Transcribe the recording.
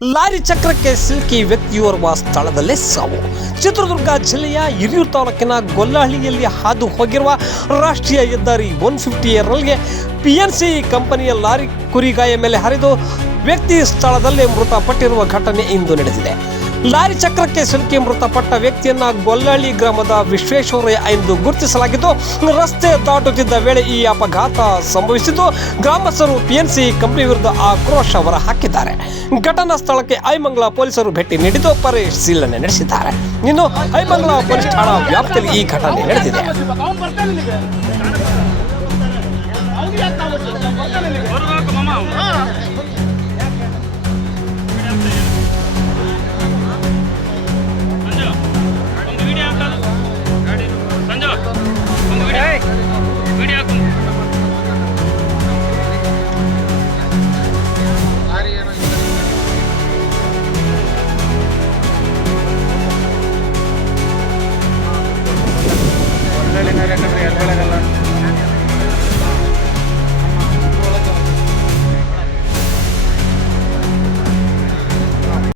Lorry ಚಕ್ರಕ್ಕೆ ಸಿಲುಕಿ ವ್ಯಕ್ತಿಯೋರ್ವ ಸ್ಥಳದಲ್ಲೇ ಸಾವು. ಚಿತ್ರದುರ್ಗ ಜಿಲ್ಲೆಯ ಹಿರಿಯೂರು ತಾಲೂಕಿನ ಗೊಲ್ಲಹಳ್ಳಿಯಲ್ಲಿ ಹಾದು ಹೋಗಿರುವ ರಾಷ್ಟ್ರೀಯ ಹೆದ್ದಾರಿ 150ಗೆ PNC ಕಂಪನಿಯ ಲಾರಿ ಕುರಿಗಾಯ ಮೇಲೆ ಹರಿದು ವ್ಯಕ್ತಿ ಸ್ಥಳದಲ್ಲೇ ಮೃತಪಟ್ಟಿರುವ ಘಟನೆ ಇಂದು ನಡೆದಿದೆ. ಲಾರಿ ಚಕ್ರಕ್ಕೆ ಸಿಲುಕಿ ಮೃತಪಟ್ಟ ವ್ಯಕ್ತಿಯನ್ನ ಗೊಲ್ಲಹಳ್ಳಿ ಗ್ರಾಮದ ವಿಶ್ವೇಶ್ವರಯ್ಯ ಎಂದು ಗುರುತಿಸಲಾಗಿದ್ದು, ರಸ್ತೆ ದಾಟುತ್ತಿದ್ದ ವೇಳೆ ಈ ಅಪಘಾತ ಸಂಭವಿಸಿದ್ದು ಗ್ರಾಮಸ್ಥರು PNC ಕಂಪನಿ ವಿರುದ್ಧ ಆಕ್ರೋಶ ಹೊರ ಹಾಕಿದ್ದಾರೆ. ಘಟನಾ ಸ್ಥಳಕ್ಕೆ ಐಮಂಗಲ ಪೊಲೀಸರು ಭೇಟಿ ನೀಡಿದ್ದು ಪರಿಶೀಲನೆ ನಡೆಸಿದ್ದಾರೆ. ಇನ್ನು ಐಮಂಗಲ ಪೊಲೀಸ್ ಠಾಣಾ ವ್ಯಾಪ್ತಿಯಲ್ಲಿ ಈ ಘಟನೆ ನಡೆದಿದೆ. ಯಾಕಂದ್ರೆ